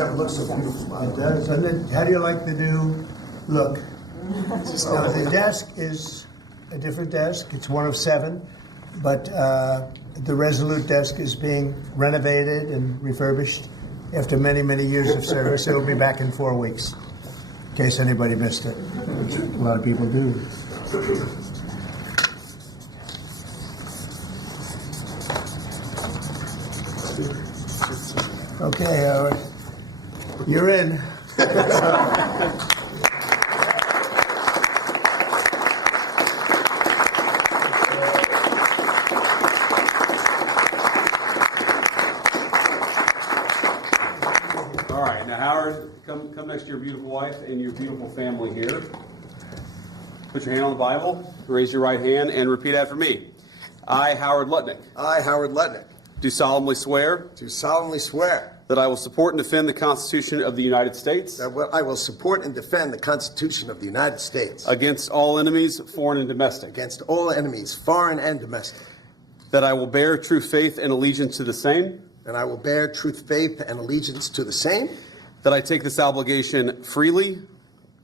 never looked so beautiful. It does. And then, how do you like the new look? Now, the desk is a different desk. It's one of 7, but the Resolute desk is being renovated and refurbished after many, many years of service. It'll be back in 4 weeks, in case anybody missed it. A lot of people do. Okay, Howard, you're in. All right, now Howard, come next to your beautiful wife and your beautiful family here. Put your hand on the Bible, raise your right hand, and repeat after me. I, Howard Lutnik, I, Howard Lutnik, do solemnly swear do solemnly swear that I will support and defend the Constitution of the United States that I will support and defend the Constitution of the United States against all enemies, foreign and domestic, against all enemies, foreign and domestic, that I will bear true faith and allegiance to the same, and I will bear truth, faith, and allegiance to the same. that I take this obligation freely,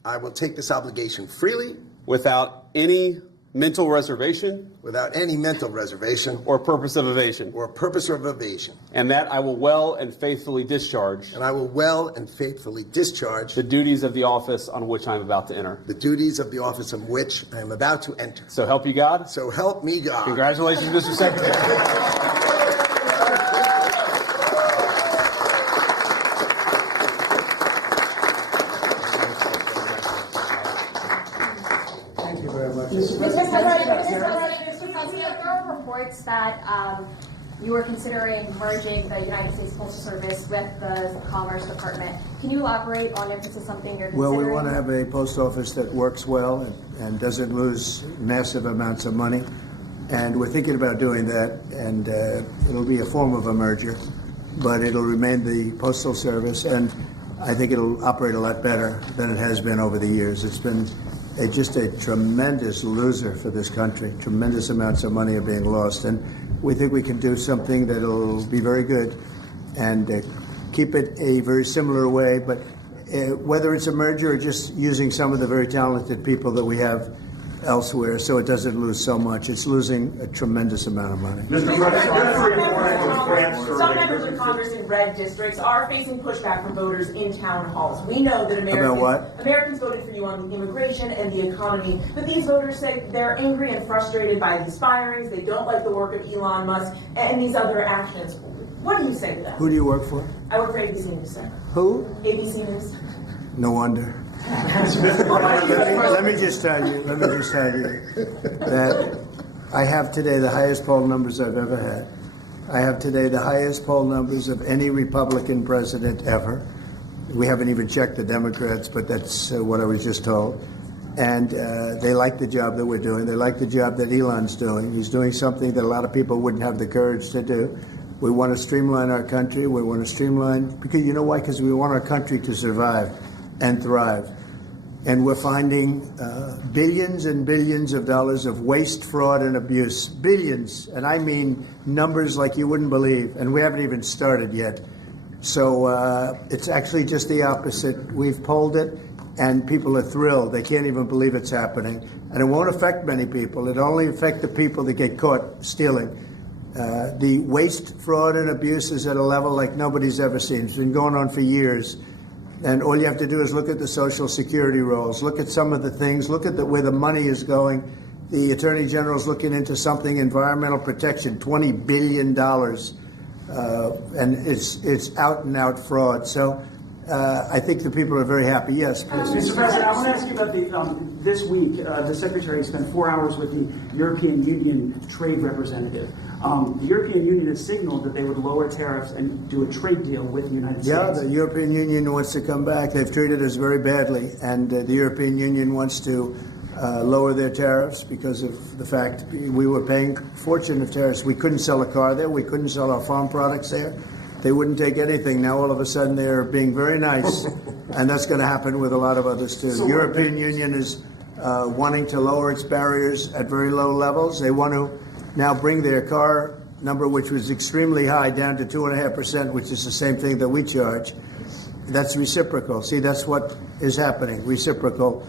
I will take this obligation freely, without any mental reservation without any mental reservation or purpose of evasion, or purpose of evasion, and that I will well and faithfully discharge and I will well and faithfully discharge the duties of the office on which I am about to enter. the duties of the office in which I am about to enter. So help you God. So help me God. Congratulations, Mr. Secretary. Thank you very much. Mr. President, there are reports that you were considering merging the United States Postal Service with the Commerce Department. Can you elaborate on if this is something you're Well, considering? we want to have a post office that works well and doesn't lose massive amounts of money. And we're thinking about doing that, and it'll be a form of a merger, but it'll remain the Postal Service, and I think it'll operate a lot better than it has been over the years. It's been just a tremendous loser for this country. Tremendous amounts of money are being lost, and we think we can do something that'll be very good and keep it a very similar way, but whether it's a merger or just using some of the very talented people that we have elsewhere so it doesn't lose so much. It's losing a tremendous amount of money. Some members of Congress in red districts are facing pushback from voters in town halls. We know that Americans voted for you on the immigration and the economy, but these voters say they're angry and frustrated by these firings. They don't like the work of Elon Musk and these other actions. What do you say to that? Who do you work for? I work for ABC News, sir. Who? ABC News. No wonder. let me just tell you that I have today the highest poll numbers I've ever had. I have today the highest poll numbers of any Republican president ever. We haven't even checked the Democrats, but that's what I was just told. And they like the job that we're doing. They like the job that Elon's doing. He's doing something that a lot of people wouldn't have the courage to do. We want to streamline our country. We want to streamline, because you know why? Because we want our country to survive and thrive. And we're finding billions and billions of dollars of waste, fraud, and abuse. Billions, and I mean numbers like you wouldn't believe. And we haven't even started yet. So it's actually just the opposite. We've polled it, and people are thrilled. They can't even believe it's happening. And it won't affect many people. It'll only affect the people that get caught stealing. The waste, fraud, and abuse is at a level like nobody's ever seen. It's been going on for years. And all you have to do is look at the Social Security rolls, look at some of the things, look at where the money is going. The Attorney General's looking into something, environmental protection, $20 billion. And it's out and out fraud. So I think the people are very happy. Yes, please. Mr. President, I want to ask you about this week, the Secretary spent 4 hours with the European Union trade representative. The European Union has signaled that they would lower tariffs and do a trade deal with the United States. Yeah, the European Union wants to come back. They've treated us very badly, and the European Union wants to lower their tariffs because of the fact we were paying a fortune of tariffs. We couldn't sell a car there. We couldn't sell our farm products there. They wouldn't take anything. Now all of a sudden they're being very nice, and that's going to happen with a lot of others too. The European Union is wanting to lower its barriers at very low levels. They want to now bring their car number, which was extremely high, down to 2.5%, which is the same thing that we charge. that's reciprocal. See, that's what is happening, reciprocal.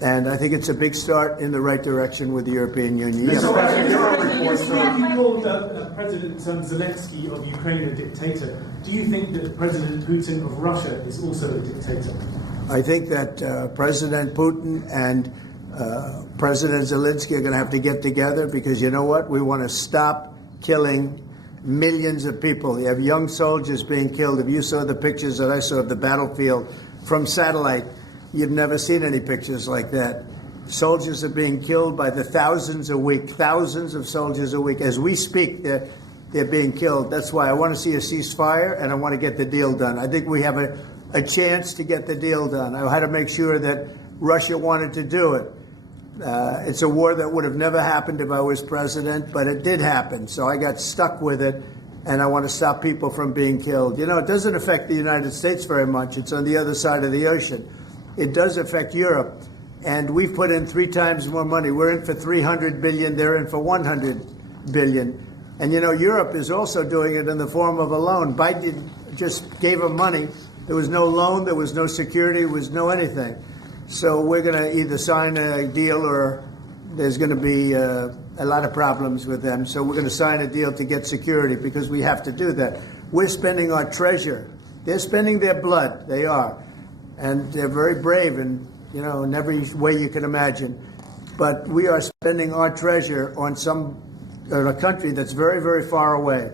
And I think it's a big start in the right direction with the European Union. Mr. President, you called President Zelensky of Ukraine a dictator. Do you think that President Putin of Russia is also a dictator? I think that President Putin and President Zelensky are going to have to get together because you know what? We want to stop killing millions of people. You have young soldiers being killed. If you saw the pictures that I saw of the battlefield from satellite, you've never seen any pictures like that. Soldiers are being killed by the thousands a week, thousands of soldiers a week. As we speak, they're being killed. That's why I want to see a ceasefire and I want to get the deal done. I think we have a chance to get the deal done. I had to make sure that Russia wanted to do it. It's a war that would have never happened if I was president, but it did happen. So I got stuck with it, and I want to stop people from being killed. You know, it doesn't affect the United States very much. It's on the other side of the ocean. It does affect Europe, and we've put in 3 times more money. We're in for $300 billion. They're in for $100 billion. And, you know, Europe is also doing it in the form of a loan. Biden just gave them money. There was no loan. There was no security. There was no anything. So we're going to either sign a deal or there's going to be a lot of problems with them. So we're going to sign a deal to get security because we have to do that. We're spending our treasure. They're spending their blood. They are. And they're very brave in every way you can imagine. But we are spending our treasure on a country that's very, very far away.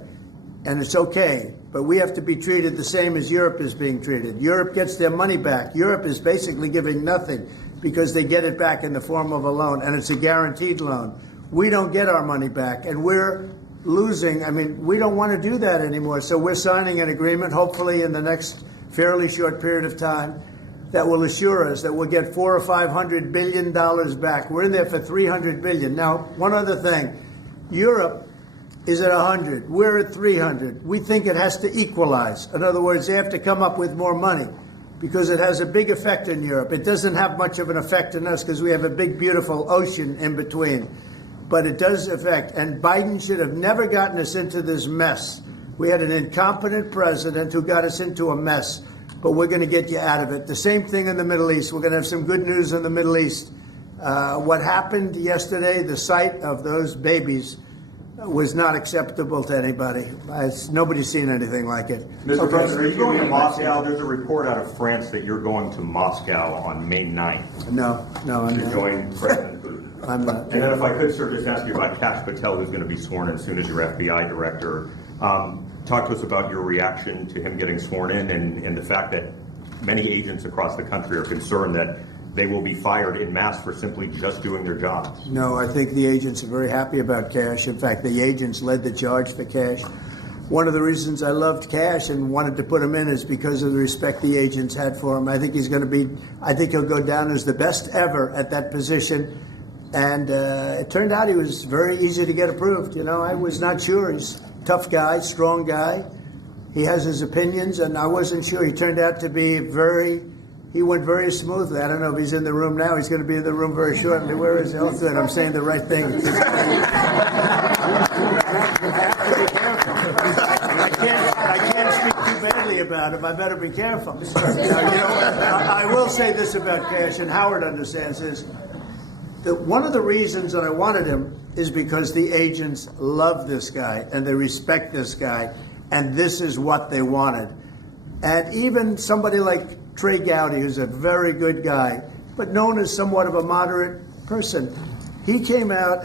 And it's okay. But we have to be treated the same as Europe is being treated. Europe gets their money back. Europe is basically giving nothing because they get it back in the form of a loan, and it's a guaranteed loan. We don't get our money back, and we're losing. I mean, we don't want to do that anymore. So we're signing an agreement, hopefully in the next fairly short period of time, that will assure us that we'll get $400 or $500 billion back. We're in there for $300 billion. Now, one other thing. Europe is at 100. We're at 300. We think it has to equalize. In other words, they have to come up with more money because it has a big effect in Europe. It doesn't have much of an effect on us because we have a big, beautiful ocean in between. But it does affect. And Biden should have never gotten us into this mess. We had an incompetent president who got us into a mess. But we're going to get you out of it. The same thing in the Middle East. We're going to have some good news in the Middle East. What happened yesterday, the sight of those babies was not acceptable to anybody. Nobody's seen anything like it. Mr. President, are you going to Moscow? There's a report out of France that you're going to Moscow on May 9th. No, I'm to not. join President Putin. I'm not. And then if I could, sir, just ask you about Kash Patel, who's going to be sworn in soon as your FBI director. Talk to us about your reaction to him getting sworn in and the fact that many agents across the country are concerned that they will be fired en masse for simply just doing their jobs. No, I think the agents are very happy about Kash. In fact, the agents led the charge for Kash. One of the reasons I loved Kash and wanted to put him in is because of the respect the agents had for him. I think he'll go down as the best ever at that position. And it turned out he was very easy to get approved. You know, I was not sure. He's a tough guy, strong guy. He has his opinions, and I wasn't sure. He turned out to be he went very smoothly. I don't know if he's in the room now. He's going to be in the room very shortly. Where is he? Oh, good. I'm saying the right thing. I can't speak too badly about him. I better be careful. I will say this about Kash, and Howard understands this. That one of the reasons that I wanted him is because the agents love this guy and they respect this guy, and this is what they wanted. And even somebody like Trey Gowdy, who's a very good guy, but known as somewhat of a moderate person, he came out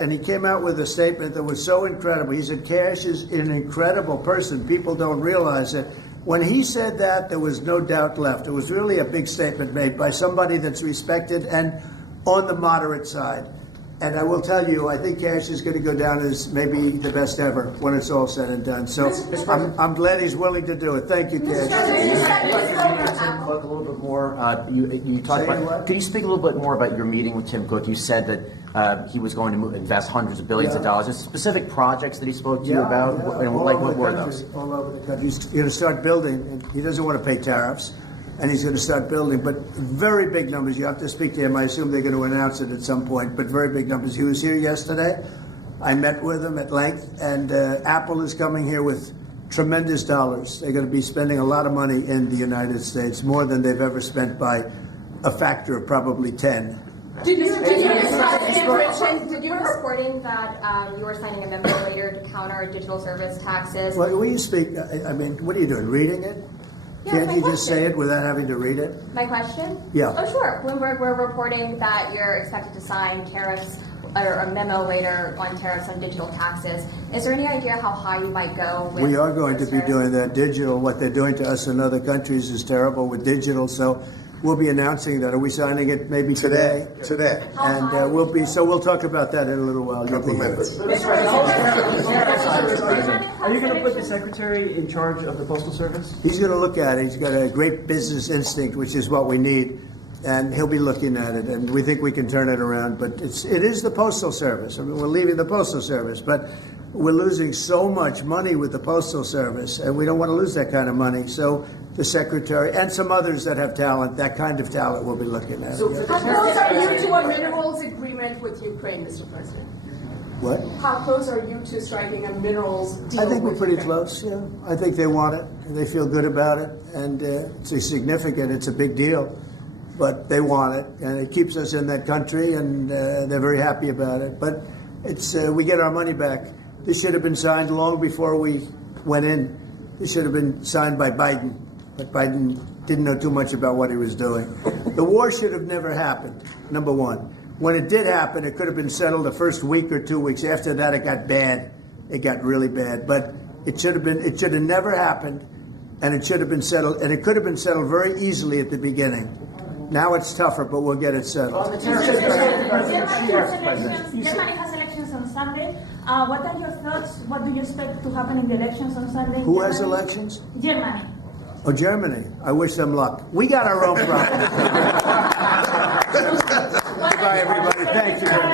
with a statement that was so incredible. He said, Kash is an incredible person. People don't realize it. When he said that, there was no doubt left. It was really a big statement made by somebody that's respected and on the moderate side. And I will tell you, I think Kash is going to go down as maybe the best ever when it's all said and done. So I'm glad he's willing to do it. Thank you, Kash. Tim Cook a little bit more. You talked about. Could you speak a little bit more about your meeting with Tim Cook? You said that he was going to invest hundreds of billions of dollars. Is specific projects that he spoke to you about? What were those? All over the country. He's going to start building. And he doesn't want to pay tariffs. And he's going to start building, but very big numbers. You have to speak to him. I assume they're going to announce it at some point, but very big numbers. He was here yesterday. I met with him at length, and Apple is coming here with tremendous dollars. They're going to be spending a lot of money in the United States, more than they've ever spent by a factor of probably 10. Did you reporting that you were signing a memo later to counter digital service taxes? Well, will you speak? I mean, what are you doing? Reading it? Yeah, Can't my you just question. say it without having to read it? My question? Yeah. Oh, sure. We're reporting that you're expected to sign tariffs or a memo later on tariffs on digital taxes. Is there any idea how high you might go with We are going to be tariffs? doing that. Digital, what they're doing to us in other countries is terrible with digital. So we'll be announcing that. Are we signing it maybe today? Today. And we'll talk about that in a little while. You'll Couple be here. minutes. Are you going to put the secretary in charge of the Postal Service? He's going to look at it. He's got a great business instinct, which is what we need. And he'll be looking at it, and we think we can turn it around. But it is the Postal Service. I mean, we're leaving the Postal Service, but we're losing so much money with the Postal Service, and we don't want to lose that kind of money. So the secretary and some others that have talent, that kind of talent, we'll be looking at. How close are you to a minerals agreement with Ukraine, Mr. President? What? How close are you to striking a minerals deal? I think we're with pretty Ukraine? close. Yeah, I think they want it. They feel good about it, and it's significant. It's a big deal. But they want it, and it keeps us in that country, and they're very happy about it. But it's we get our money back. This should have been signed long before we went in. This should have been signed by Biden, but Biden didn't know too much about what he was doing. The war should have never happened, number one. When it did happen, it could have been settled the first week or 2 weeks. After that, it got bad. It got really bad. But it should have never happened, and it should have been settled, and it could have been settled very easily at the beginning. Now it's tougher, but we'll get it settled. Germany has elections on Sunday. What are your thoughts? What do you expect to happen in the elections on Sunday? Who has elections? Germany. Oh, Germany. I wish them luck. We got our own problems. Bye, everybody. Thank you very much.